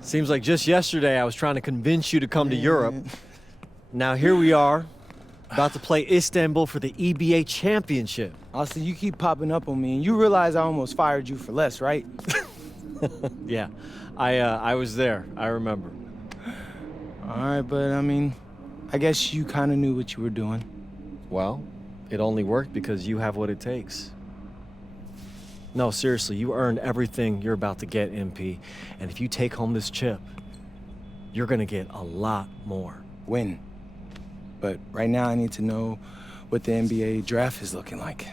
Seems like just yesterday I was trying to convince you to come to Europe. Now here we are, about to play Istanbul for the EBA championship. Austin, you keep popping up on me, and you realize I almost fired you for less, right? Yeah, I was there. I remember. All right, but I mean, I guess you kind of knew what you were doing. Well, it only worked because you have what it takes. No, seriously, you earned everything you're about to get, MP. And if you take home this chip, you're gonna get a lot more. Win. But right now I need to know what the NBA draft is looking like.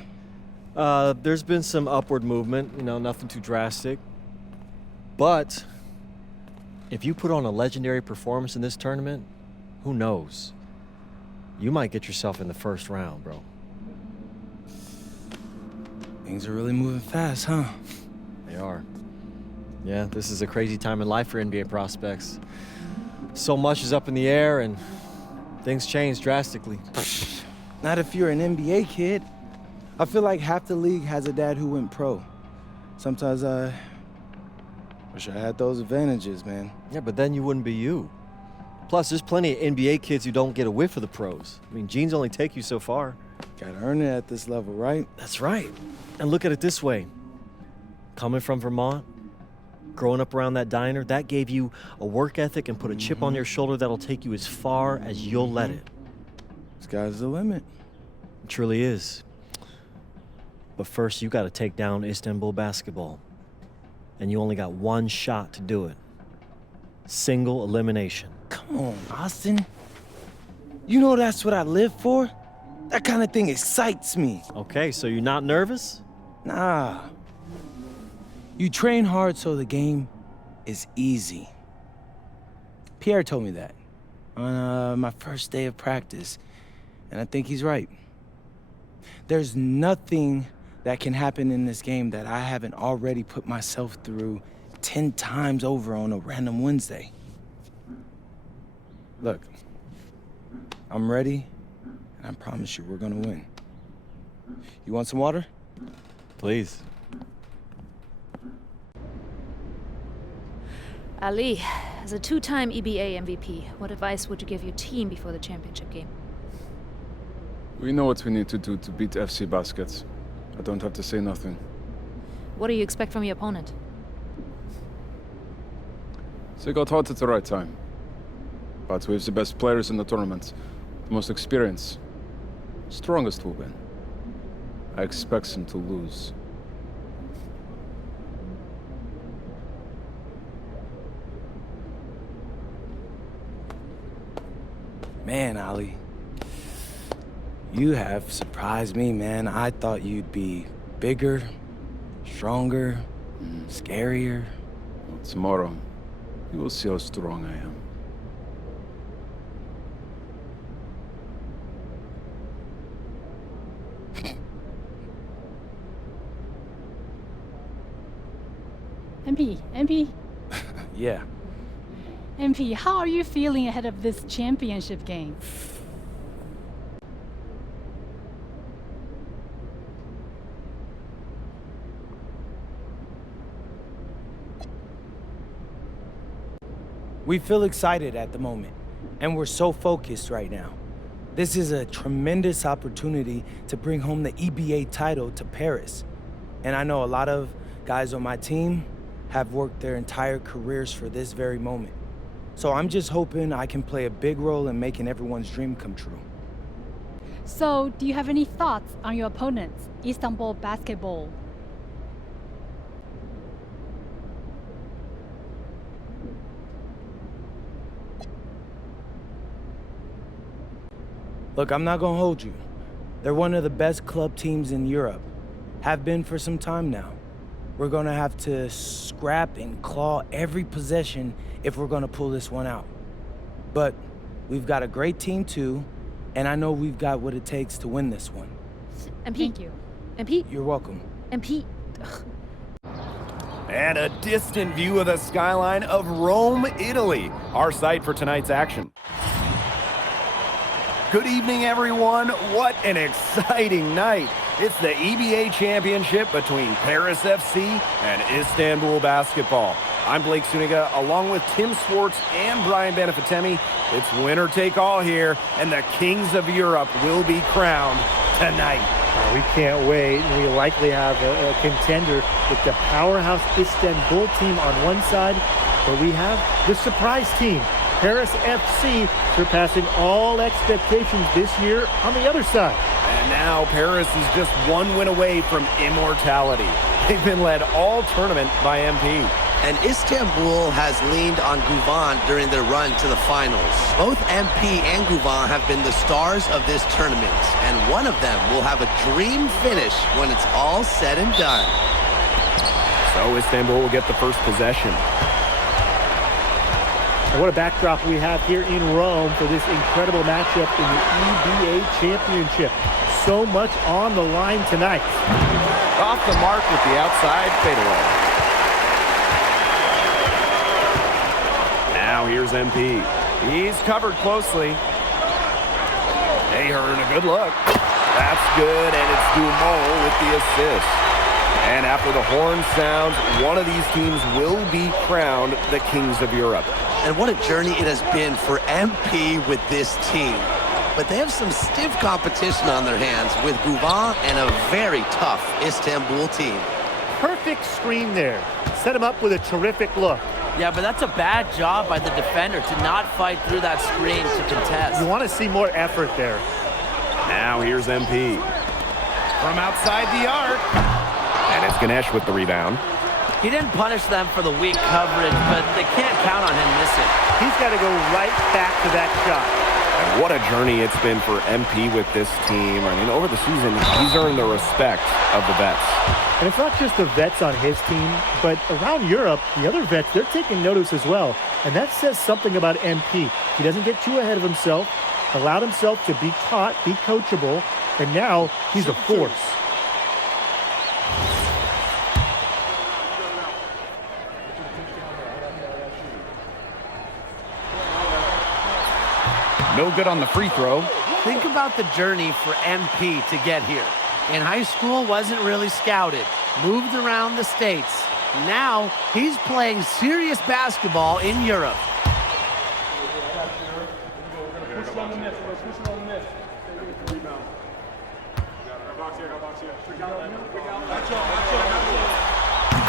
There's been some upward movement, nothing too drastic. But if you put on a legendary performance in this tournament, who knows? You might get yourself in the first round, bro. Things are really moving fast, huh? They are. Yeah, this is a crazy time in life for NBA prospects. So much is up in the air and things change drastically. Not if you're an NBA kid. I feel like half the league has a dad who went pro. Sometimes I wish I had those advantages, man. Yeah, but then you wouldn't be you. Plus, there's plenty of NBA kids who don't get a whiff of the pros. I mean, genes only take you so far. Gotta earn it at this level, right? That's right. And look at it this way. Coming from Vermont, growing up around that diner, that gave you a work ethic and put a chip on your shoulder that'll take you as far as you'll let it. Sky's the limit. It truly is. But first, you gotta take down Istanbul basketball. And you only got one shot to do it. Single elimination. Come on, Austin. You know that's what I live for? That kind of thing excites me. Okay, so you're not nervous? Nah. You train hard so the game is easy. Pierre told me that on my first day of practice, and I think he's right. There's nothing that can happen in this game that I haven't already put myself through 10 times over on a random Wednesday. Look, I'm ready, and I promise you we're gonna win. You want some water? Please. Ali, as a two-time EBA MVP, what advice would you give your team before the championship game? We know what we need to do to beat FC Baskets. I don't have to say nothing. What do you expect from your opponent? They got hot at the right time. But we have the best players in the tournament, the most experience. Strongest will win. I expect them to lose. Man, Ali, you have surprised me, man. I thought you'd be bigger, stronger, scarier. Well, tomorrow, you will see how strong I am. MP, Yeah. MP, how are you feeling ahead of this championship game? We feel excited at the moment, and we're so focused right now. This is a tremendous opportunity to bring home the EBA title to Paris. And I know a lot of guys on my team have worked their entire careers for this very moment. So I'm just hoping I can play a big role in making everyone's dream come true. So, do you have any thoughts on your opponents, Istanbul basketball? Look, I'm not gonna hold you. They're one of the best club teams in Europe. Have been for some time now. We're gonna have to scrap and claw every possession if we're gonna pull this one out. But we've got a great team too, and I know we've got what it takes to win this one. MP. Thank you. MP. You're welcome. MP. And a distant view of the skyline of Rome, Italy, our site for tonight's action. Good evening, everyone. What an exciting night. It's the EBA championship between Paris FC and Istanbul basketball. I'm Blake Suniga, along with Tim Swartz and Brian Benefatemi. It's winner take all here, and the Kings of Europe will be crowned tonight. We can't wait. We likely have a contender with the powerhouse Istanbul team on one side, but we have the surprise team, Paris FC, surpassing all expectations this year on the other side. And now Paris is just one win away from immortality. They've been led all tournament by MP. And Istanbul has leaned on Guvan during their run to the finals. Both MP and Guvan have been the stars of this tournament, and one of them will have a dream finish when it's all said and done. So Istanbul will get the first possession. And what a backdrop we have here in Rome for this incredible matchup in the EBA Championship. So much on the line tonight. Off the mark with the outside fadeaway. Now here's MP. He's covered closely. Ahern, a good look. That's good, and it's Dumont with the assist. And after the horn sounds, one of these teams will be crowned the Kings of Europe. And what a journey it has been for MP with this team. But they have some stiff competition on their hands with Guvan and a very tough Istanbul team. Perfect screen there. Set him up with a terrific look. Yeah, but that's a bad job by the defender to not fight through that screen to contest. You want to see more effort there. Now here's MP. From outside the arc. And it's Ganesh with the rebound. He didn't punish them for the weak coverage, but they can't count on him missing. He's got to go right back to that shot. And what a journey it's been for MP with this team. I mean, over the season, he's earned the respect of the vets. And it's not just the vets on his team, but around Europe, the other vets, they're taking notice as well. And that says something about MP. He doesn't get too ahead of himself, allowed himself to be taught, be coachable, and now he's a force. No good on the free throw. Think about the journey for MP to get here. In high school, wasn't really scouted, moved around the States. Now, he's playing serious basketball in Europe.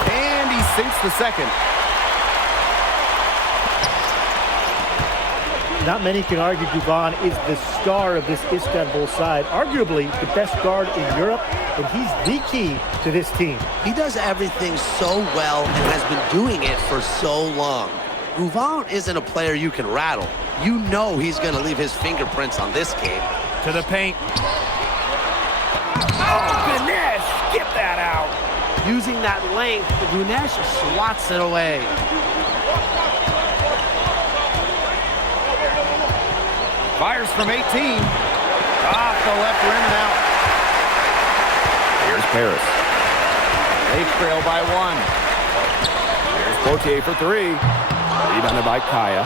And he sinks the second. Not many can argue Guvan is the star of this Istanbul side, arguably the best guard in Europe, and he's the key to this team. He does everything so well and has been doing it for so long. Guvan isn't a player you can rattle. You know he's going to leave his fingerprints on this game. To the paint. Oh, Ganesh, get that out. Using that length, Ganesh swats it away. Fires from 18. Off the left rim and out. Here's Paris. They trail by one. Here's Poitier for three. Rebounded by Kaya.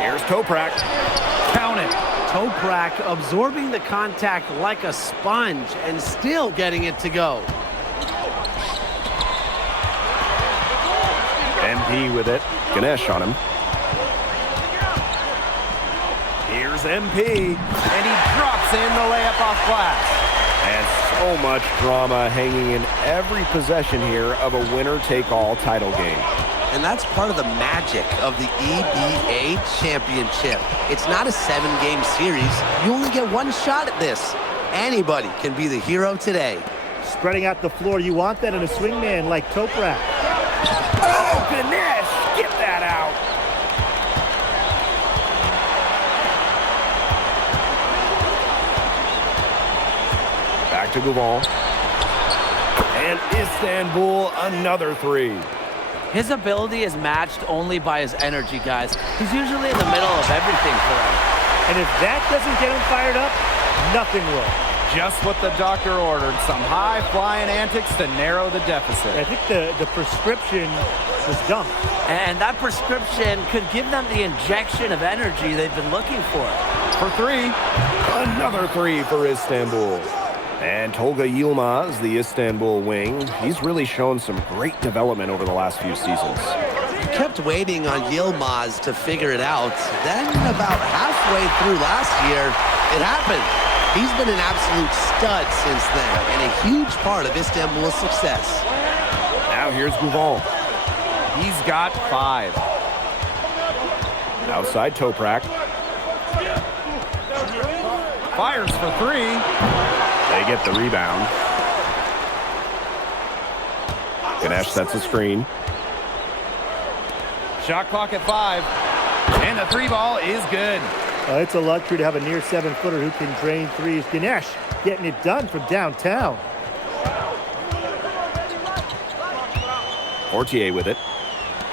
Here's Toprak. Count it. Toprak absorbing the contact like a sponge and still getting it to go. MP with it. Ganesh on him. Here's MP, and he drops in the layup off glass. And so much drama hanging in every possession here of a winner-take-all title game. And that's part of the magic of the EBA Championship. It's not a 7-game series. You only get one shot at this. Anybody can be the hero today. Spreading out the floor, you want that in a swingman like Toprak. Oh, Ganesh, get that out. Back to Guvan. And Istanbul, another three. His ability is matched only by his energy, guys. He's usually in the middle of everything for them. And if that doesn't get him fired up, nothing will. Just what the doctor ordered, some high-flying antics to narrow the deficit. I think the prescription was done. And that prescription could give them the injection of energy they've been looking for. For three, another three for Istanbul. And Tolga Yilmaz, the Istanbul wing, he's really shown some great development over the last few seasons. Kept waiting on Yilmaz to figure it out. Then about halfway through last year, it happened. He's been an absolute stud since then and a huge part of Istanbul's success. Now here's Gouval. He's got 5. Outside Toprak. Fires for 3. They get the rebound. Ganesh sets a screen. Shot clock at 5. And the 3 ball is good. It's a luxury to have a near 7-footer who can drain threes. Ganesh getting it done from downtown. Portier with it.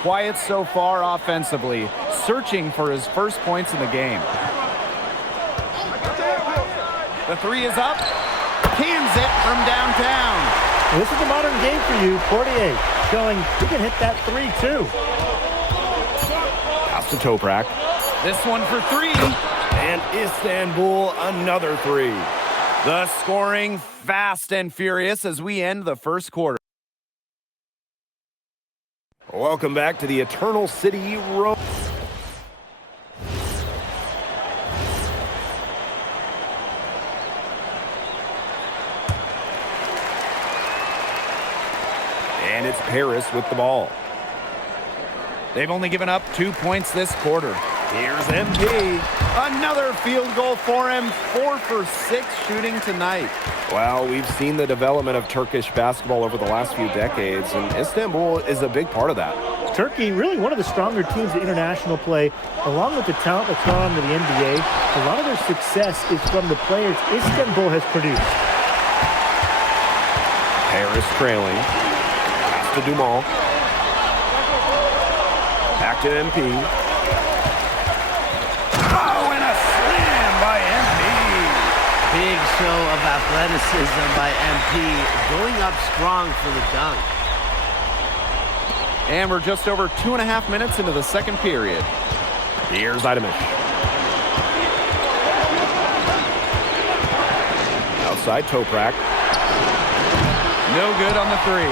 Quiet so far offensively, searching for his first points in the game. The 3 is up. Cans it from downtown. Well, this is a modern game for you. Portier showing he can hit that 3 too. Pass to Toprak. This one for 3. And Istanbul another 3. The scoring fast and furious as we end the first quarter. Welcome back to the Eternal City Road. And it's Paris with the ball. They've only given up 2 points this quarter. Here's MP. Another field goal for him. 4 for 6 shooting tonight. Well, we've seen the development of Turkish basketball over the last few decades, and Istanbul is a big part of that. Turkey, really one of the stronger teams in international play, along with the talent that's gone on to the NBA. A lot of their success is from the players Istanbul has produced. Paris trailing. Pass to Dumont. Back to MP. Oh, and a slam by MP. Big show of athleticism by MP, going up strong for the dunk. And we're just over 2.5 minutes into the second period. Here's Idemish. Outside Toprak. No good on the 3.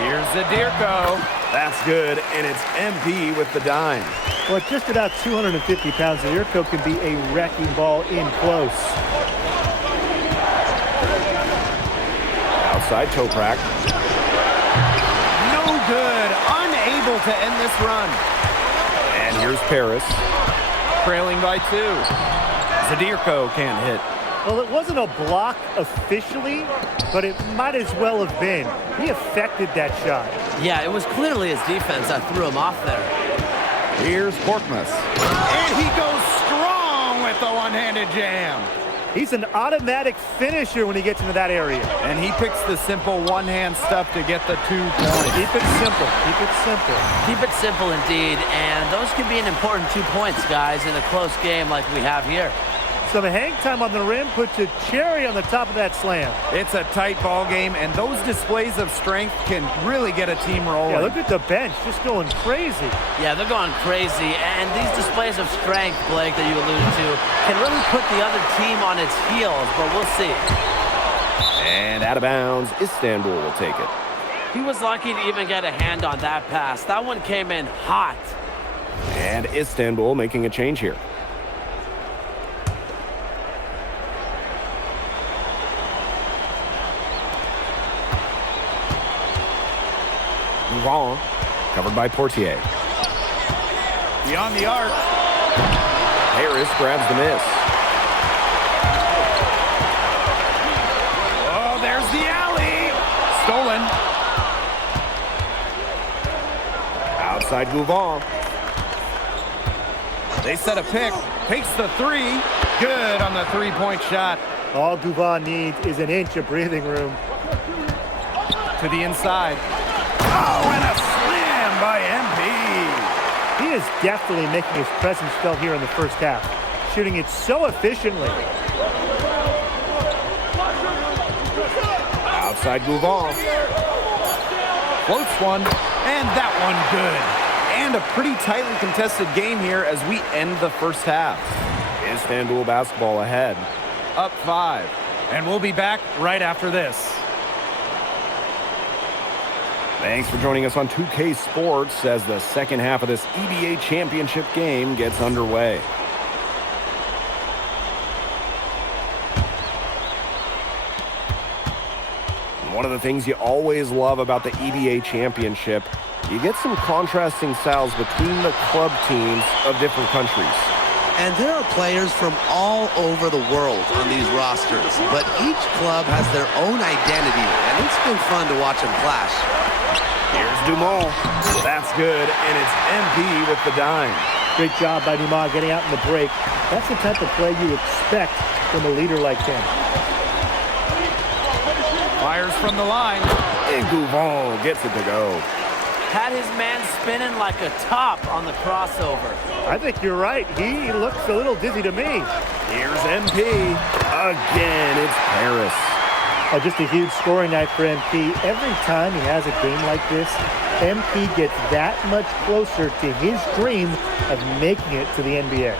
Here's Zadirko. That's good, and it's MP with the dime. Well, at just about 250 pounds, Zadirko can be a wrecking ball in close. Outside Toprak. No good. Unable to end this run. And here's Paris. Trailing by 2. Zadirko can't hit. Well, it wasn't a block officially, but it might as well have been. He affected that shot. Yeah, it was clearly his defense that threw him off there. Here's Korkmaz. And he goes strong with the one-handed jam. He's an automatic finisher when he gets into that area. And he picks the simple one-hand stuff to get the 2 points. Keep it simple. Keep it simple. Keep it simple indeed. And those can be an important 2 points, guys, in a close game like we have here. Some hang time on the rim puts a cherry on the top of that slam. It's a tight ball game, and those displays of strength can really get a team rolling. Yeah, look at the bench just going crazy. Yeah, they're going crazy. And these displays of strength, Blake, that you alluded to, can really put the other team on its heels, but we'll see. And out of bounds, Istanbul will take it. He was lucky to even get a hand on that pass. That one came in hot. And Istanbul making a change here. Wrong. Covered by Portier. Beyond the arc. Harris grabs the miss. Oh, there's the alley. Stolen. Outside Gouval. They set a pick. Takes the 3. Good on the 3-point shot. All Gouval needs is an inch of breathing room. To the inside. Oh, and a slam by MP. He is definitely making his presence felt here in the first half, shooting it so efficiently. Outside Gouval. Floats one, and that one good. And a pretty tightly contested game here as we end the first half. Istanbul basketball ahead. Up 5. And we'll be back right after this. Thanks for joining us on 2K Sports as the second half of this EBA championship game gets underway. One of the things you always love about the EBA championship, you get some contrasting styles between the club teams of different countries. And there are players from all over the world on these rosters, but each club has their own identity, and it's been fun to watch them clash. Here's Dumont. That's good, and it's MP with the dime. Great job by Dumas getting out in the break. That's the type of play you expect from a leader like him. Fires from the line. And Gouvon gets it to go. Had his man spinning like a top on the crossover. I think you're right. He looks a little dizzy to me. Here's MP. Again, it's Paris. Oh, just a huge scoring night for MP. Every time he has a game like this, MP gets that much closer to his dream of making it to the NBA.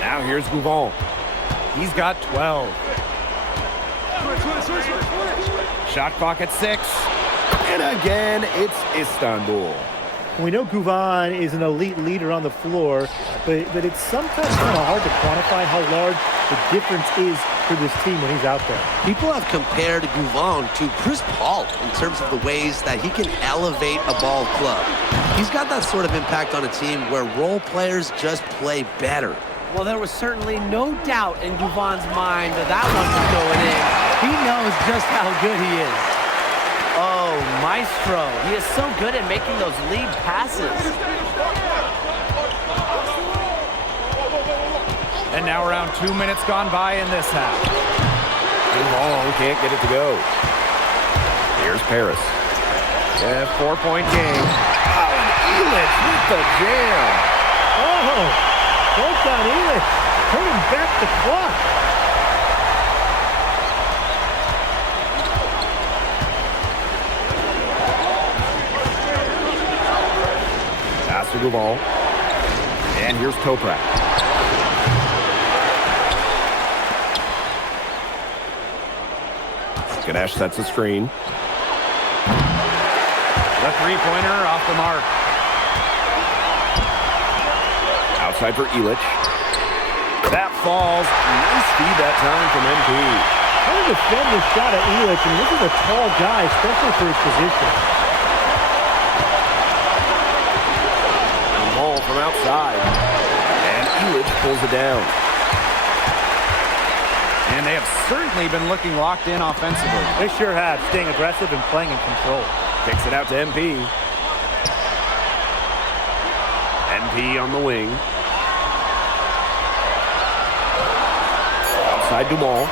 Now here's Gouvon. He's got 12. Shot clock at 6. And again, it's Istanbul. We know Gouvon is an elite leader on the floor, but it's sometimes kind of hard to quantify how large the difference is for this team when he's out there. People have compared Gouvon to Chris Paul in terms of the ways that he can elevate a ball club. He's got that sort of impact on a team where role players just play better. Well, there was certainly no doubt in Gouvon's mind that that one was going in. He knows just how good he is. Oh, Maestro. He is so good at making those lead passes. And now around 2 minutes gone by in this half. Gouvon can't get it to go. Here's Paris. Yeah, 4-point game. Oh, and Elitch with the jam. Oh, Bojan Elitch turning back the clock. Pass to Gouvon. And here's Toprak. Ganesh sets the screen. The three-pointer off the mark. Outside for Elitch. That falls. Nice feed that time from MP. How to defend this shot at Elitch? I mean, this is a tall guy, especially for his position. Ball from outside. And Elitch pulls it down. And they have certainly been looking locked in offensively. They sure have, staying aggressive and playing in control. Kicks it out to MP. MP on the wing. Outside Dumont.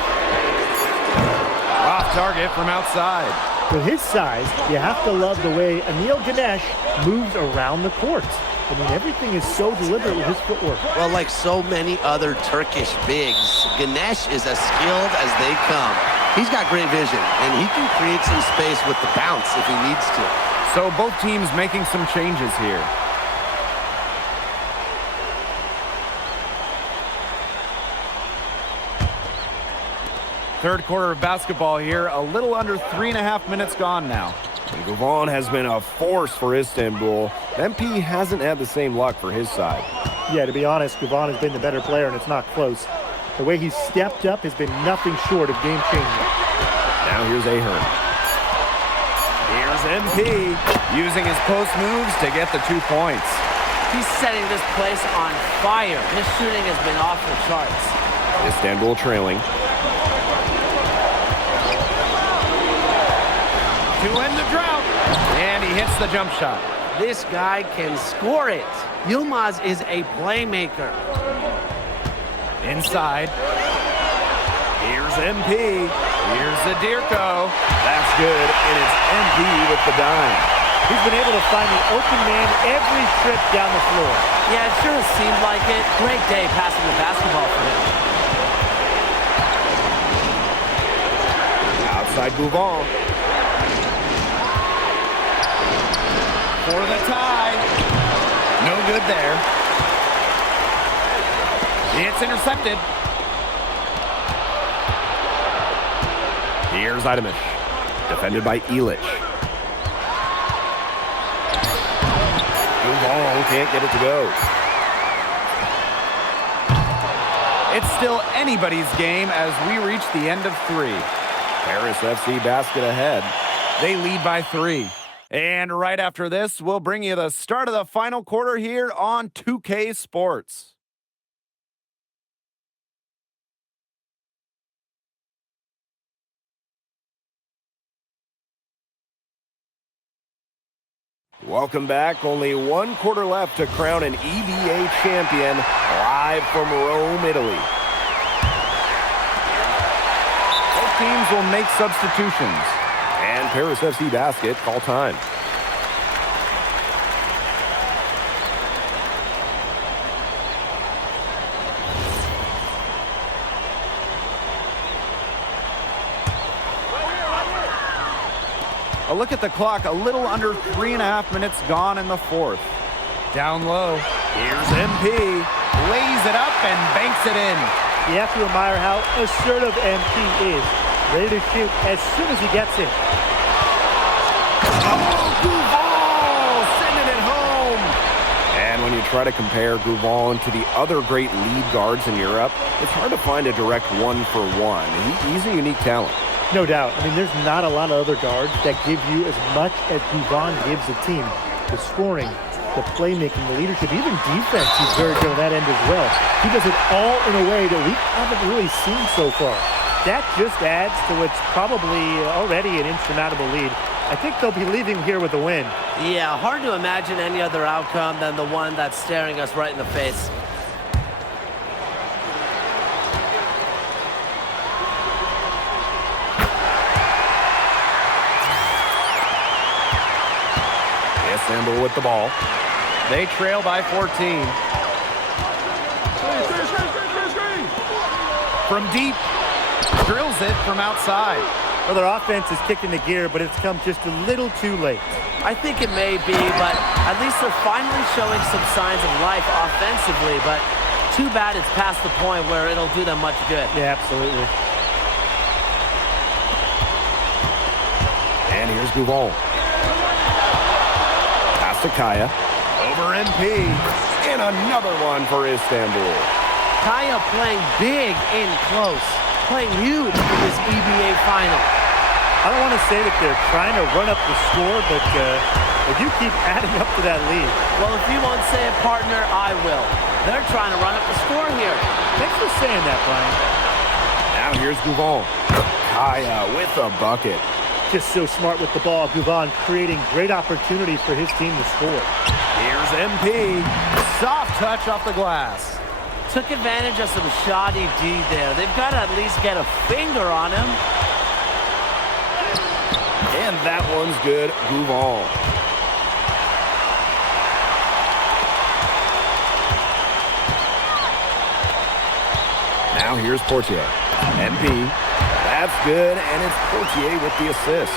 Off target from outside. With his size, you have to love the way Emil Ganesh moves around the court. I mean, everything is so deliberate with his footwork. Well, like so many other Turkish bigs, Ganesh is as skilled as they come. He's got great vision, and he can create some space with the bounce if he needs to. So both teams making some changes here. Third quarter of basketball here, a little under 3.5 minutes gone now. And Gouvon has been a force for Istanbul. MP hasn't had the same luck for his side. Yeah, to be honest, Gouvon has been the better player, and it's not close. The way he's stepped up has been nothing short of game-changing. Now here's Ahern. Here's MP using his post moves to get the 2 points. He's setting this place on fire. His shooting has been off the charts. Istanbul trailing. To end the drought. And he hits the jump shot. This guy can score it. Yilmaz is a playmaker. Inside. Here's MP. Here's Zadirko. That's good, and it's MP with the dime. He's been able to find the open man every trip down the floor. Yeah, it sure seemed like it. Great day passing the basketball for him. Outside Gouvon. For the tie. No good there. It's intercepted. Here's Idamish. Defended by Elich. Duval can't get it to go. It's still anybody's game as we reach the end of 3. Paris FC basket ahead. They lead by 3. And right after this, we'll bring you the start of the final quarter here on 2K Sports. Welcome back. Only 1 quarter left to crown an EBA champion live from Rome, Italy. Both teams will make substitutions. And Paris FC basket call time. A look at the clock, a little under 3.5 minutes gone in the 4th. Down low, here's MP. Lays it up and banks it in. You have to admire how assertive MP is. Ready to shoot as soon as he gets it. Oh, Gouval sending it home. And when you try to compare Gouval to the other great lead guards in Europe, it's hard to find a direct one-for-one. He's a unique talent. No doubt. I mean, there's not a lot of other guards that give you as much as Gouval gives the team. The scoring, the playmaking, the leadership, even defense, he's very good on that end as well. He does it all in a way that we haven't really seen so far. That just adds to what's probably already an insurmountable lead. I think they'll be leaving here with a win. Yeah, hard to imagine any other outcome than the one that's staring us right in the face. Istanbul with the ball. They trail by 14. From deep, drills it from outside. Well, their offense is kicked into gear, but it's come just a little too late. I think it may be, but at least they're finally showing some signs of life offensively, but too bad it's past the point where it'll do them much good. Yeah, absolutely. And here's Gouval. Pass to Kaya. Over MP. And another one for Istanbul. Kaya playing big in close, playing huge for this EBA final. I don't want to say that they're trying to run up the score, but they do keep adding up to that lead. Well, if you won't say it, partner, I will. They're trying to run up the score here. Thanks for saying that, Brian. Now here's Gouval. Kaya with a bucket. Just so smart with the ball. Gouval creating great opportunities for his team to score. Here's MP. Soft touch off the glass. Took advantage of some shoddy D there. They've got to at least get a finger on him. And that one's good. Gouval. Now here's Portier. MP. That's good, and it's Portier with the assist.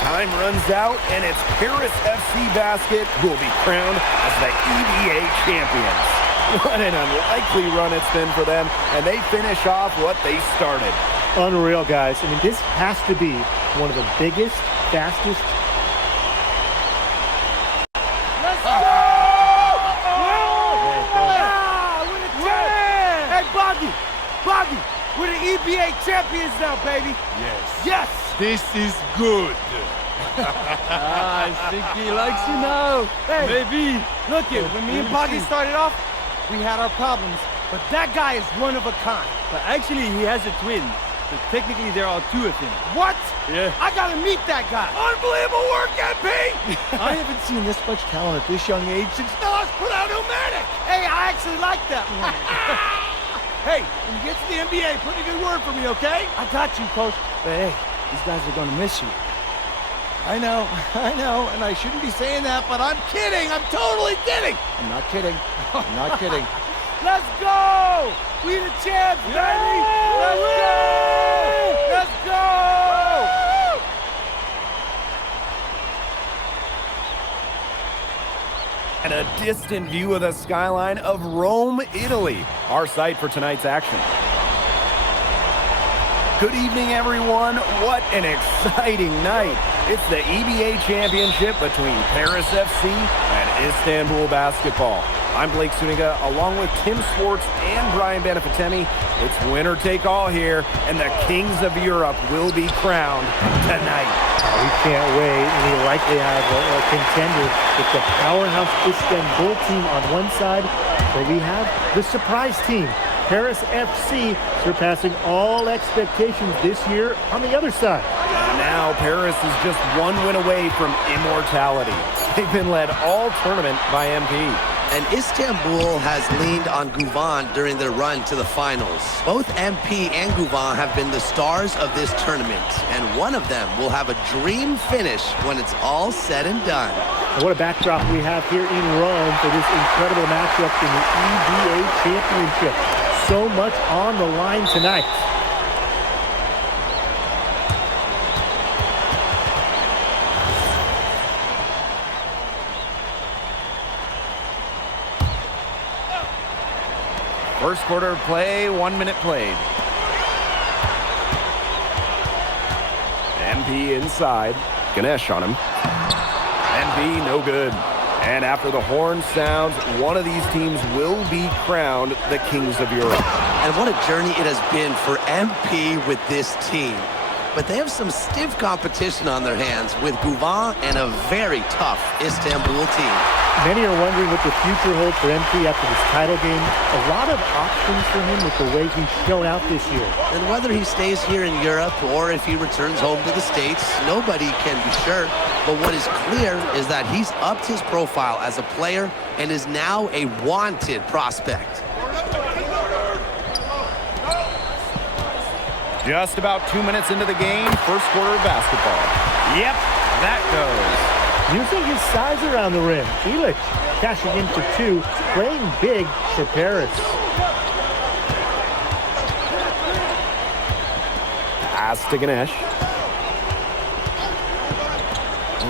Time runs out, and it's Paris FC Basket who will be crowned as the EBA champions. What an unlikely run it's been for them, and they finish off what they started. Unreal, guys. I mean, this has to be one of the biggest, fastest. Let's go! Hey, Boggy, we're the EBA champions now, baby. Yes. This is good. I think he likes you now. Hey, maybe. Look it, when me and Boggy started off, we had our problems, but that guy is one of a kind. But actually, he has a twin. So technically, there are two of him. What? Yeah. I gotta meet that guy. Unbelievable work, MP! I haven't seen this much talent at this young age since Nas put out Omatic. Hey, I actually like that one. Hey, when you get to the NBA, put in a good word for me, okay? I got you, Coach. But hey, these guys are gonna miss you. I know, and I shouldn't be saying that, but I'm kidding. I'm totally kidding. I'm not kidding. I'm not kidding. Let's go! We the champs, baby! Let's go! Let's go! And a distant view of the skyline of Rome, Italy, our site for tonight's action. Good evening, everyone. What an exciting night. It's the EBA championship between Paris FC and Istanbul basketball. I'm Blake Suniga, along with Tim Swartz and Brian Benefatemi. It's winner take all here, and the kings of Europe will be crowned tonight. We can't wait. We likely have a contender with the powerhouse Istanbul team on one side, but we have the surprise team, Paris FC, surpassing all expectations this year on the other side. And now Paris is just one win away from immortality. They've been led all tournament by MP. And Istanbul has leaned on Guvan during their run to the finals. Both MP and Guvan have been the stars of this tournament, and one of them will have a dream finish when it's all said and done. And what a backdrop we have here in Rome for this incredible matchup in the EBA Championship. So much on the line tonight. First quarter of play, 1 minute played. MP inside. Ganesh on him. MP no good. And after the horn sounds, one of these teams will be crowned the kings of Europe. And what a journey it has been for MP with this team. But they have some stiff competition on their hands with Guvan and a very tough Istanbul team. Many are wondering what the future holds for MP after this title game. A lot of options for him with the way he's shown out this year. And whether he stays here in Europe or if he returns home to the States, nobody can be sure. But what is clear is that he's upped his profile as a player and is now a wanted prospect. Just about 2 minutes into the game, first quarter of basketball. Yep, that goes. Using his size around the rim. Ilic cashing in for two, playing big for Paris. Pass to Ganesh.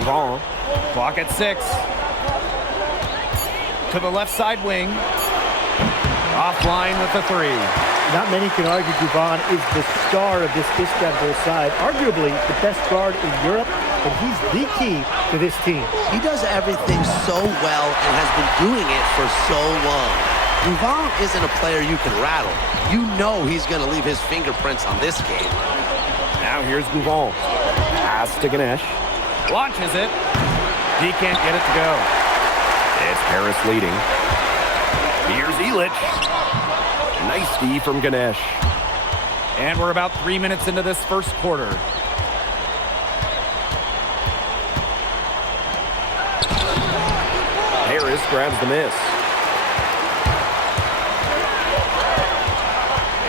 Long. Clock at 6. To the left side wing. Offline with the 3. Not many can argue Guvan is the star of this Istanbul side, arguably the best guard in Europe, and he's the key to this team. He does everything so well and has been doing it for so long. Guvan isn't a player you can rattle. You know he's going to leave his fingerprints on this game. Now here's Guvan. Pass to Ganesh. Launches it. He can't get it to go. It's Paris leading. Here's Ilic. Nice D from Ganesh. And we're about 3 minutes into this first quarter. Harris grabs the miss.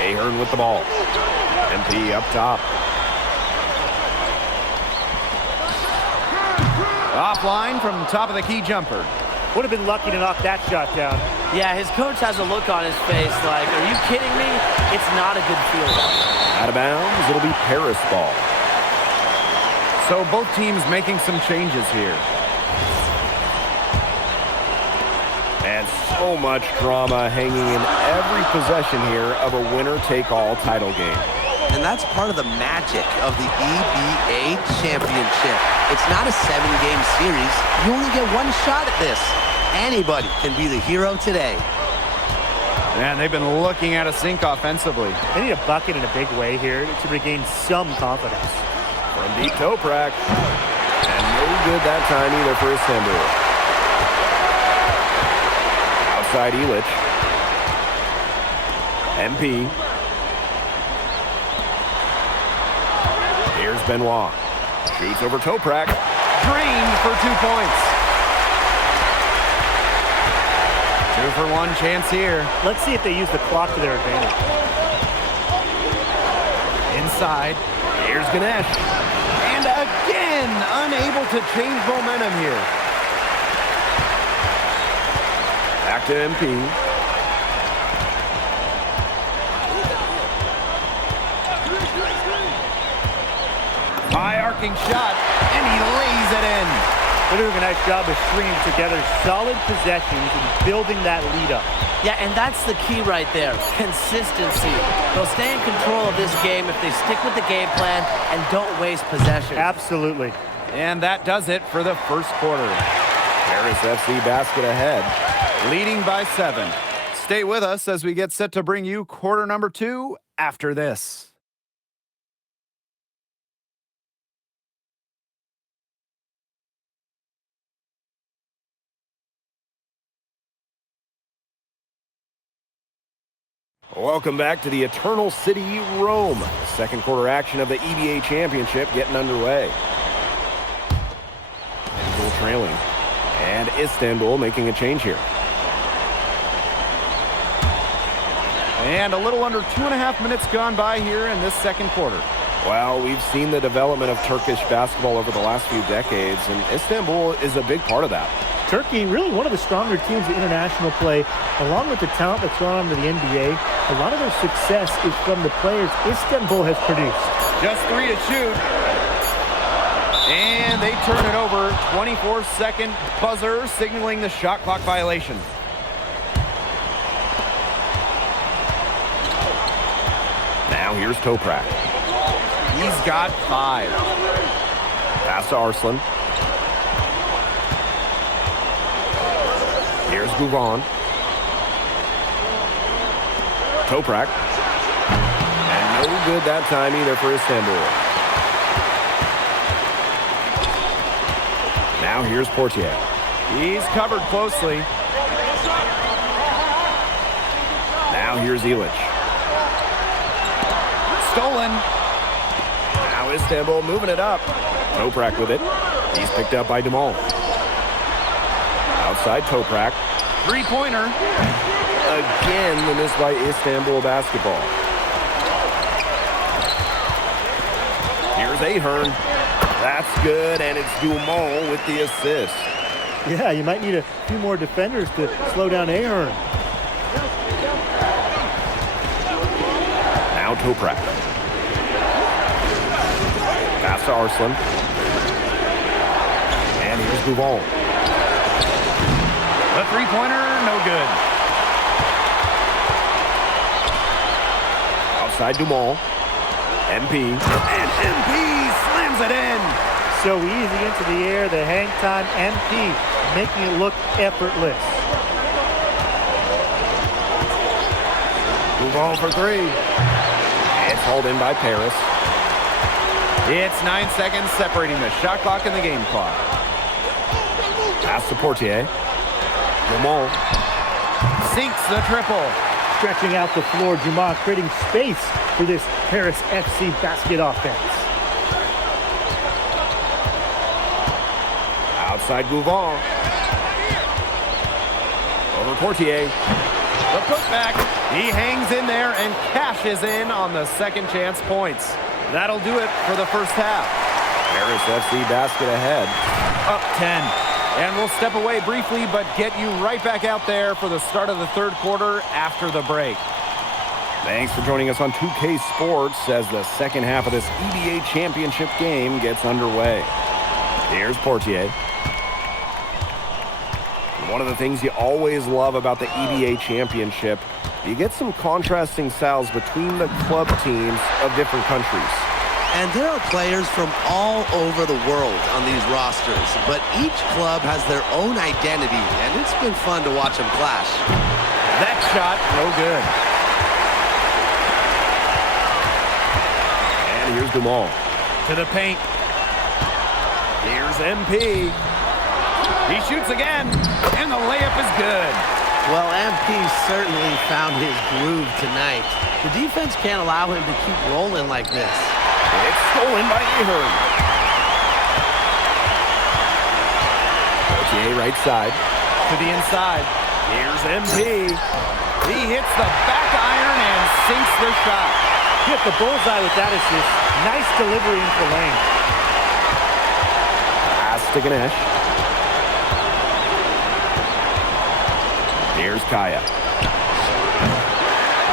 Ahern with the ball. MP up top. Offline from top of the key jumper. Would have been lucky to knock that shot down. Yeah, his coach has a look on his face like, are you kidding me? It's not a good feeling. Out of bounds, it'll be Paris ball. So both teams making some changes here. And so much drama hanging in every possession here of a winner-take-all title game. And that's part of the magic of the EBA Championship. It's not a 7-game series. You only get one shot at this. Anybody can be the hero today. Man, they've been looking at a sink offensively. They need a bucket in a big way here to regain some confidence. From deep Toprak. And no good that time either for Istanbul. Outside Ilic. MP. Here's Benoit. Shoots over Toprak. Drained for 2 points. 2 for 1 chance here. Let's see if they use the clock to their advantage. Inside. Here's Ganesh. And again, unable to change momentum here. Back to MP. High arcing shot, and he lays it in. They're doing a nice job of stringing together solid possessions and building that lead up. Yeah, and that's the key right there, consistency. They'll stay in control of this game if they stick with the game plan and don't waste possession. Absolutely. And that does it for the first quarter. Paris FC basket ahead. Leading by 7. Stay with us as we get set to bring you quarter number 2 after this. Welcome back to the Eternal City, Rome. Second quarter action of the EBA Championship getting underway. Istanbul trailing. And Istanbul making a change here. And a little under 2.5 minutes gone by here in this second quarter. Well, we've seen the development of Turkish basketball over the last few decades, and Istanbul is a big part of that. Turkey, really one of the stronger teams in international play, along with the talent that's gone on to the NBA. A lot of their success is from the players Istanbul has produced. Just 3 to shoot. And they turn it over. 24-second buzzer signaling the shot clock violation. Now here's Toprak. He's got 5. Pass to Arslan. Here's Guvan. Toprak. And no good that time either for Istanbul. Now here's Portier. He's covered closely. Now here's Illich. Stolen. Now Istanbul moving it up. Toprak with it. He's picked up by Dumal. Outside Toprak. Three-pointer. Again, the miss by Istanbul basketball. Here's Ahern. That's good, and it's Dumal with the assist. Yeah, you might need a few more defenders to slow down Ahern. Now Toprak. Pass to Arslan. And here's Guval. The three-pointer, no good. Outside Dumal. MP. And MP slams it in. So easy into the air, the hang time, MP, making it look effortless. Guval for 3. It's hauled in by Paris. It's 9 seconds separating the shot clock and the game clock. Pass to Portier. Dumal sinks the triple. Stretching out the floor, Dumas creating space for this Paris FC basket offense. Outside Guvan. Over Portier. The putback. He hangs in there and cashes in on the second chance points. That'll do it for the first half. Paris FC basket ahead. Up 10. And we'll step away briefly, but get you right back out there for the start of the third quarter after the break. Thanks for joining us on 2K Sports as the second half of this EBA championship game gets underway. Here's Portier. One of the things you always love about the EBA championship, you get some contrasting styles between the club teams of different countries. And there are players from all over the world on these rosters, but each club has their own identity, and it's been fun to watch them clash. That shot, no good. And here's Dumal. To the paint. Here's MP. He shoots again, and the layup is good. Well, MP certainly found his groove tonight. The defense can't allow him to keep rolling like this. It's stolen by Ahern. Portier right side. To the inside. Here's MP. He hits the back iron and sinks the shot. Hit the bullseye with that assist. Nice delivery into the lane. Pass to Ganesh. Here's Kaya.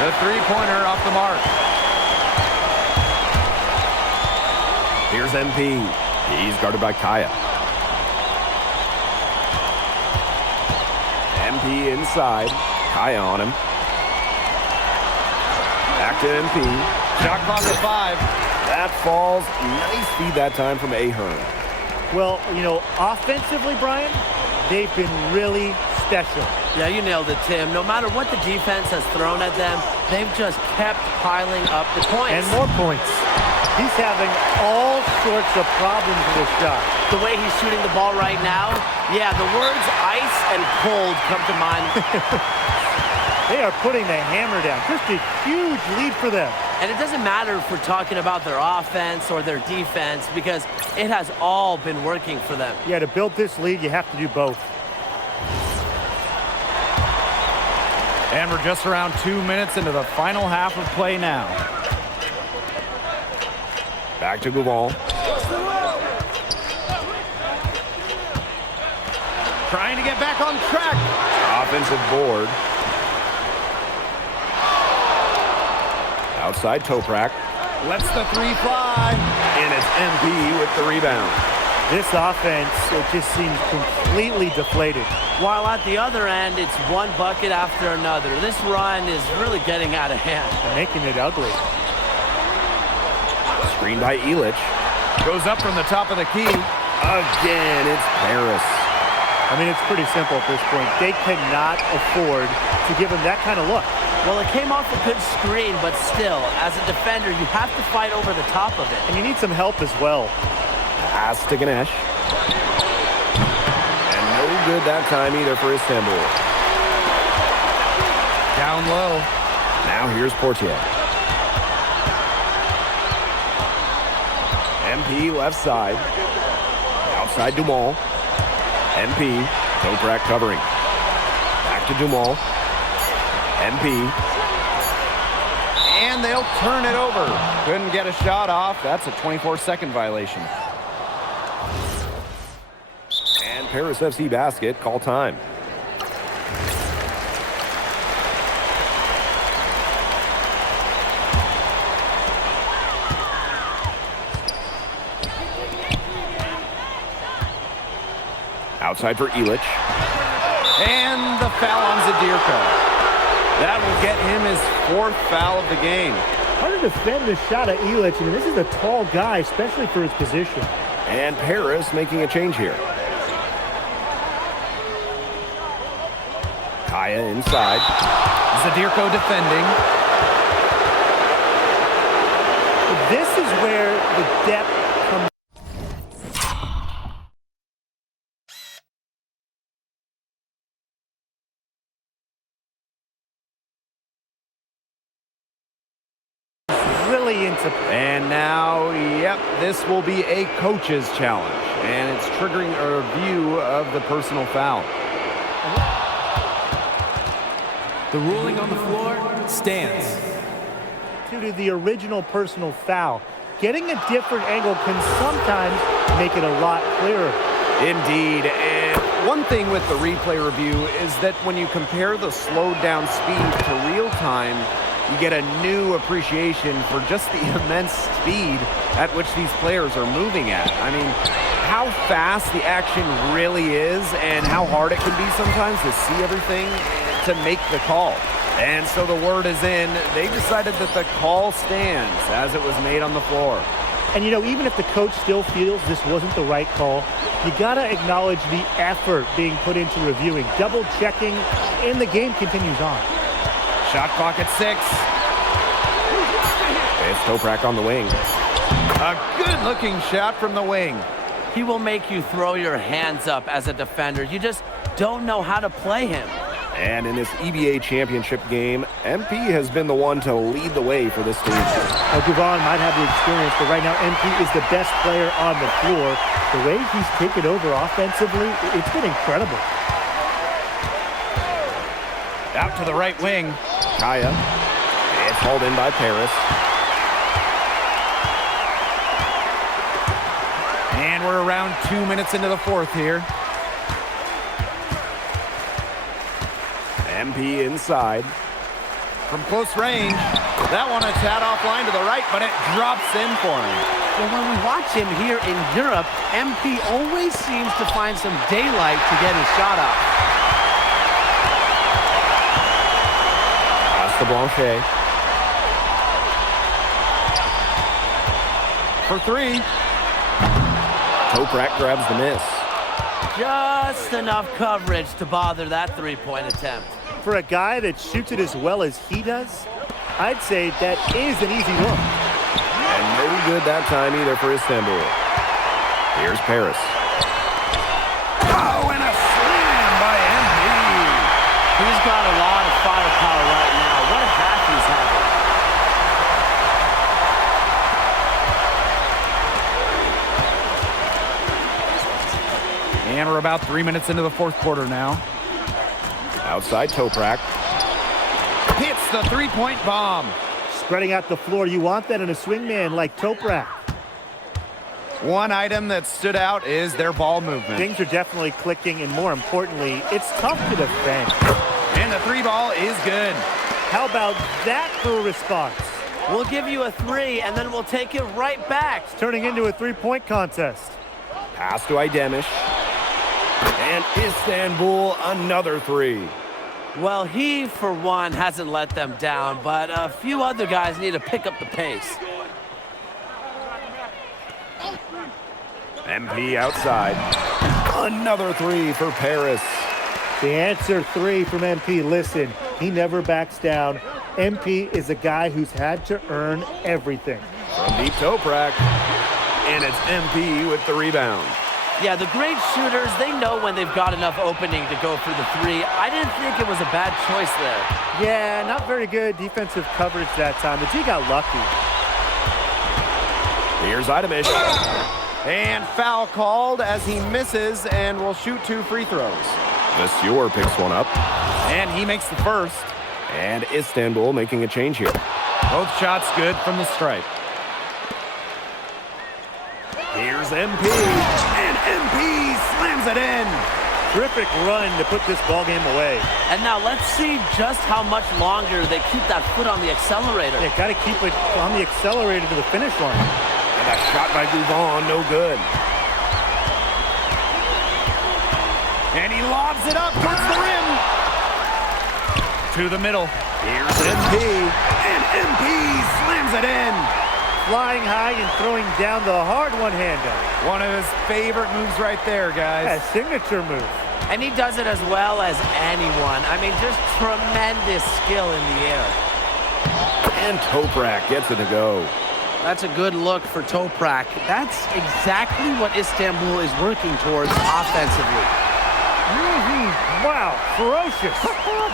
The three-pointer off the mark. Here's MP. He's guarded by Kaya. MP inside. Kaya on him. Back to MP. Shot clock at 5. That falls. Nice feed that time from Ahern. Well, you know, offensively, Brian, they've been really special. Yeah, you nailed it, Tim. No matter what the defense has thrown at them, they've just kept piling up the points. And more points. He's having all sorts of problems with his shot. The way he's shooting the ball right now, yeah, the words ice and cold come to mind. They are putting the hammer down. Just a huge lead for them. And it doesn't matter if we're talking about their offense or their defense because it has all been working for them. Yeah, to build this lead, you have to do both. And we're just around 2 minutes into the final half of play now. Back to Gouval. Trying to get back on track. Offensive board. Outside Toprak. Lets the 3 fly. And it's MP with the rebound. This offense, it just seems completely deflated. While at the other end, it's one bucket after another. This run is really getting out of hand. They're making it ugly. Screen by Elich. Goes up from the top of the key. Again, it's Paris. I mean, it's pretty simple at this point. They cannot afford to give him that kind of look. Well, it came off a good screen, but still, as a defender, you have to fight over the top of it. And you need some help as well. Pass to Ganesh. And no good that time either for Istanbul. Down low. Now here's Portier. MP left side. Outside Dumont. MP. Toprak covering. Back to Dumont. MP. And they'll turn it over. Couldn't get a shot off. That's a 24-second violation. And Paris FC basket, call time. Outside for Elich. And the foul on Zadirko. That will get him his 4th foul of the game. Hard to defend the shot of Elich. I mean, this is a tall guy, especially for his position. And Paris making a change here. Kaya inside. Zadirko defending. This is where the depth comes. Really into. And now, yep, this will be a coach's challenge. And it's triggering a review of the personal foul. The ruling on the floor stands. To the original personal foul. Getting a different angle can sometimes make it a lot clearer. Indeed. And one thing with the replay review is that when you compare the slowed down speed to real time, you get a new appreciation for just the immense speed at which these players are moving at. I mean, how fast the action really is and how hard it can be sometimes to see everything to make the call. And so the word is in. They decided that the call stands as it was made on the floor. And you know, even if the coach still feels this wasn't the right call, you gotta acknowledge the effort being put into reviewing, double checking, and the game continues on. Shot clock at 6. It's Toprak on the wing. A good-looking shot from the wing. He will make you throw your hands up as a defender. You just don't know how to play him. And in this EBA championship game, MP has been the one to lead the way for this team. Gouval might have the experience, but right now MP is the best player on the floor. The way he's taken over offensively, it's been incredible. Out to the right wing. Kaya. It's hauled in by Paris. And we're around 2 minutes into the 4th here. MP inside. From close range. That one a tad offline to the right, but it drops in for him. Well, when we watch him here in Europe, MP always seems to find some daylight to get his shot up. Pass to Blanchet. For three. Toprak grabs the miss. Just enough coverage to bother that three-point attempt. For a guy that shoots it as well as he does, I'd say that is an easy look. And no good that time either for Istanbul. Here's Paris. Oh, and a slam by MP. He's got a lot of firepower right now. What a half he's having. And we're about 3 minutes into the fourth quarter now. Outside Toprak. Hits the three-point bomb. Spreading out the floor, you want that in a swingman like Toprak. One item that stood out is their ball movement. Things are definitely clicking, and more importantly, it's tough to defend. And the three ball is good. How about that for a response? We'll give you a three, and then we'll take it right back. It's turning into a three-point contest. Pass to Idemish. And Istanbul, another three. Well, he, for one, hasn't let them down, but a few other guys need to pick up the pace. MP outside. Another three for Paris. The answer three from MP. Listen, he never backs down. MP is a guy who's had to earn everything. From deep Toprak. And it's MP with the rebound. Yeah, the great shooters, they know when they've got enough opening to go for the three. I didn't think it was a bad choice there. Yeah, not very good defensive coverage that time. The D got lucky. Here's Idemish. And foul called as he misses and will shoot 2 free throws. Vasseur picks one up. And he makes the first. And Istanbul making a change here. Both shots good from the stripe. Here's MP. And MP slams it in. Terrific run to put this ballgame away. And now let's see just how much longer they keep that foot on the accelerator. They got to keep it on the accelerator to the finish line. And a shot by Gouvan, no good. And he lobs it up towards the rim. To the middle. Here's MP. And MP slams it in. Flying high and throwing down the hard one-hander. One of his favorite moves right there, guys. A signature move. And he does it as well as anyone. I mean, just tremendous skill in the air. And Toprak gets it to go. That's a good look for Toprak. That's exactly what Istanbul is working towards offensively. Wow, ferocious.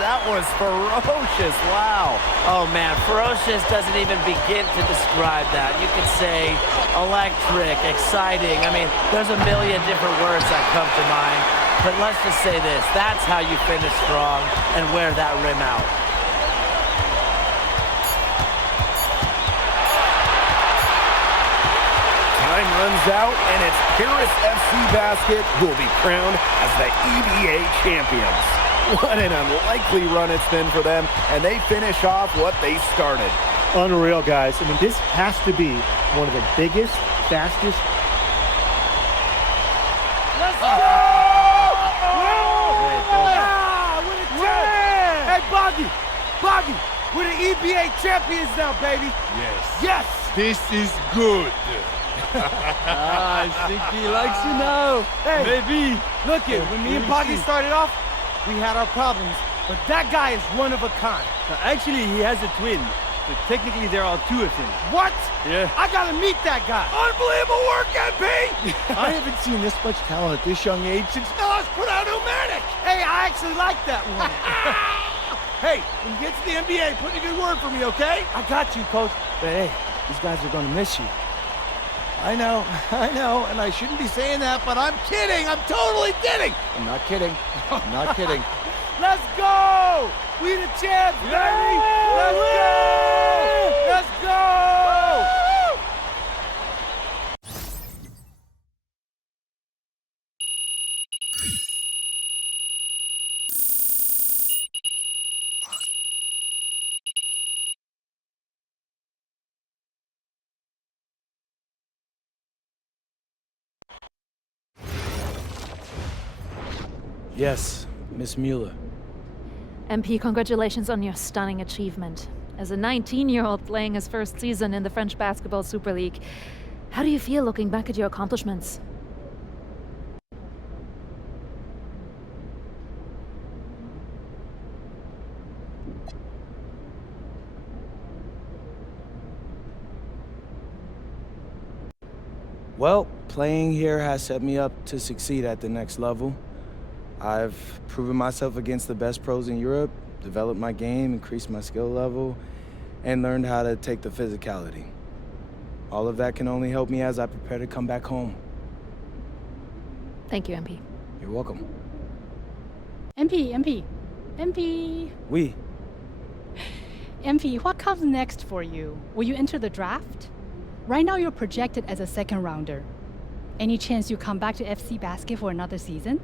That was ferocious. Wow. Oh, man, ferocious doesn't even begin to describe that. You could say electric, exciting. I mean, there's a million different words that come to mind. But let's just say this. That's how you finish strong and wear that rim out. Time runs out, and it's Paris FC Basket who will be crowned as the EBA champions. What an unlikely run it's been for them, and they finish off what they started. Unreal, guys. I mean, this has to be one of the biggest, fastest. Let's go! Hey, Boggy, we're the EBA champions now, baby. Yes. This is good. I think he likes you now. Hey, Maybe. look it. When me and Boggy started off, we had our problems, but that guy is one of a kind. Actually, he has a twin. But technically, there are 2 of him. What? Yeah. I gotta meet that guy. Unbelievable work, MP! I haven't seen this much talent at this young age since Nas put out Pneumatic. Hey, I actually like that one. Hey, when you get to the NBA, put in a good word for me, okay? I got you, Coach. But hey, these guys are gonna miss you. I know, and I shouldn't be saying that, but I'm kidding. I'm totally kidding. I'm not kidding. I'm not kidding. Let's go! We the champs, baby! Let's go! Let's go! Yes, Miss Mueller. MP, congratulations on your stunning achievement. As a 19-year-old playing his first season in the French Basketball Super League, how do you feel looking back at your accomplishments? Well, playing here has set me up to succeed at the next level. I've proven myself against the best pros in Europe, developed my game, increased my skill level, and learned how to take the physicality. All of that can only help me as I prepare to come back home. Thank you, MP. You're welcome. MP. Oui. MP, what comes next for you? Will you enter the draft? Right now you're projected as a second rounder. Any chance you come back to FC Basket for another season?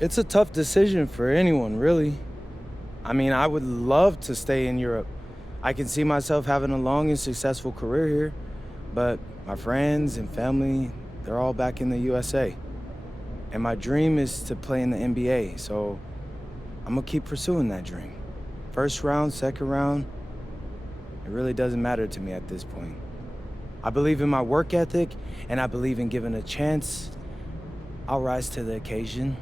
It's a tough decision for anyone, really. I mean, I would love to stay in Europe. I can see myself having a long and successful career here, but my friends and family, they're all back in the USA. And my dream is to play in the NBA, so I'm gonna keep pursuing that dream. First round, second round, it really doesn't matter to me at this point. I believe in my work ethic, and I believe in given a chance, I'll rise to the occasion.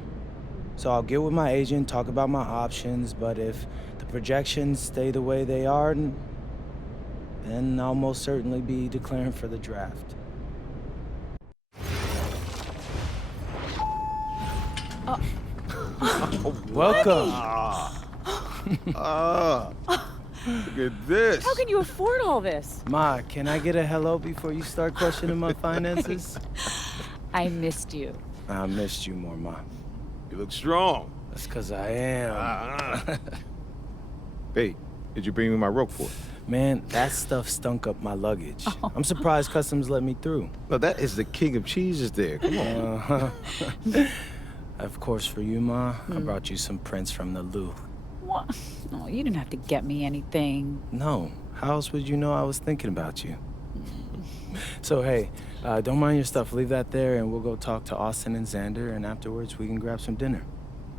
So I'll get with my agent, talk about my options, but if the projections stay the way they are, then I'll most certainly be declaring for the draft. Welcome. Look at this. How can you afford all this? Ma, can I get a hello before you start questioning my finances? I missed you. I missed you more, Ma. You look strong. That's because I am. Hey, did you bring me my rope for it? Man, that stuff stunk up my luggage. I'm surprised customs let me through. No, that is the king of cheeses there. Come on. Of course, for you, Ma, I brought you some prints from the Louvre. What? No, you didn't have to get me anything. No. How else would you know I was thinking about you? So, hey, don't mind your stuff. Leave that there, and we'll go talk to Austin and Xander, and afterwards we can grab some dinner.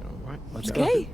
All right. Let's go. Okay.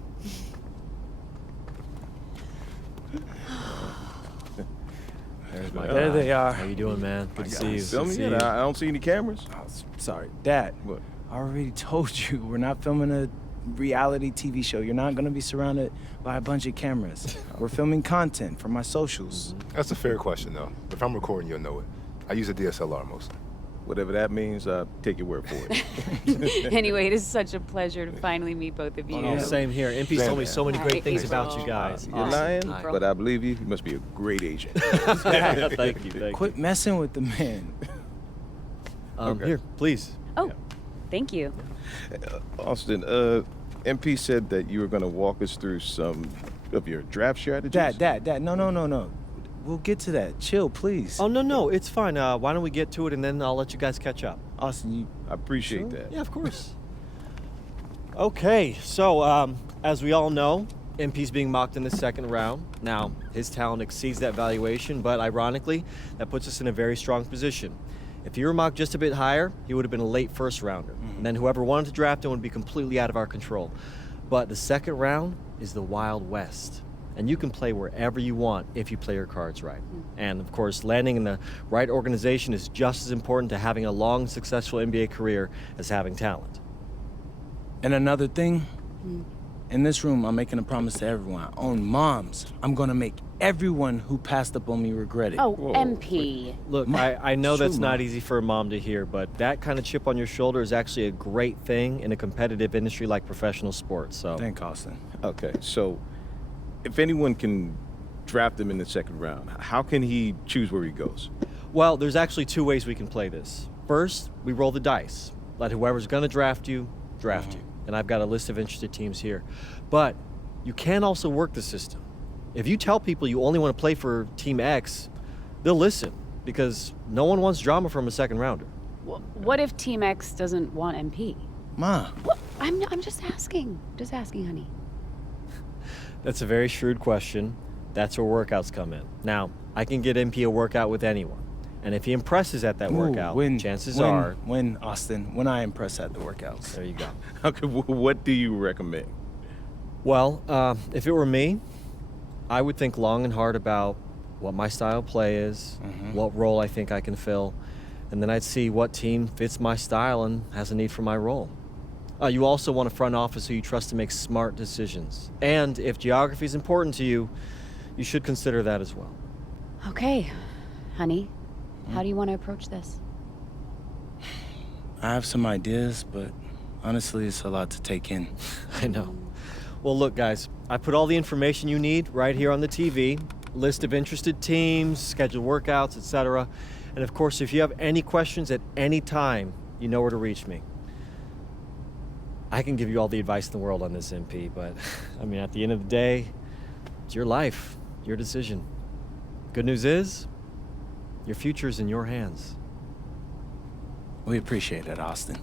There they are. How you doing, man? Good to see you. Film Good to me see yet? you. I don't see any cameras. Oh, sorry. Dad, What? I already told you, we're not filming a reality TV show. You're not going to be surrounded by a bunch of cameras. We're filming content for my socials. That's a fair question, though. If I'm recording, you'll know it. I use a DSLR mostly. Whatever that means, take your word for it. Anyway, it is such a pleasure to finally meet both of you. Oh, same here. MP's told me so many Hi, great things April. about you guys. You're lying, Hi. but I believe you. You must be a great agent. Thank you. Thank Quit messing with the man. you. Okay. Here, please. Oh, thank you. Austin, MP said that you were going to walk us through some of your draft strategies. Dad, no. We'll get to that. Chill, please. Oh, no, it's fine. Why don't we get to it, and then I'll let you guys catch up. Austin, you... I appreciate that. Yeah, of course. Okay, so as we all know, MP's being mocked in the second round. Now, his talent exceeds that valuation, but ironically, that puts us in a very strong position. If he were mocked just a bit higher, he would have been a late first rounder. And then whoever wanted to draft him would be completely out of our control. But the second round is the Wild West. And you can play wherever you want if you play your cards right. And of course, landing in the right organization is just as important to having a long, successful NBA career as having talent. And another thing, in this room, I'm making a promise to everyone. On moms, I'm gonna make everyone who passed up on me regret it. Oh, MP. Look, I know True, that's not Mom. easy for a mom to hear, but that kind of chip on your shoulder is actually a great thing in a competitive industry like professional sports. So, Thank Austin. Okay, so if anyone can draft him in the second round, how can he choose where he goes? well, there's actually two ways we can play this. First, we roll the dice. Let whoever's going to draft you. And I've got a list of interested teams here. But you can also work the system. If you tell people you only want to play for Team X, they'll listen because no one wants drama from a second rounder. What if Team X doesn't want MP? Ma. What? I'm just asking. Just asking, honey. That's a very shrewd question. That's where workouts come in. Now, I can get MP a workout with anyone. And if he impresses at that workout, chances are... When, Austin, when I impress at the workouts. There you go. Okay, what do you recommend? Well, if it were me, I would think long and hard about what my style of play is, what role I think I can fill, and then I'd see what team fits my style and has a need for my role. You also want a front office who you trust to make smart decisions. And if geography is important to you, you should consider that as well. Okay, honey. How do you want to approach this? I have some ideas, but honestly, it's a lot to take in. I know. Well, look, guys, I put all the information you need right here on the TV. List of interested teams, scheduled workouts, etc. And of course, if you have any questions at any time, you know where to reach me. I can give you all the advice in the world on this, MP, but I mean, at the end of the day, it's your life, your decision. Good news is, your future's in your hands. We appreciate it, Austin.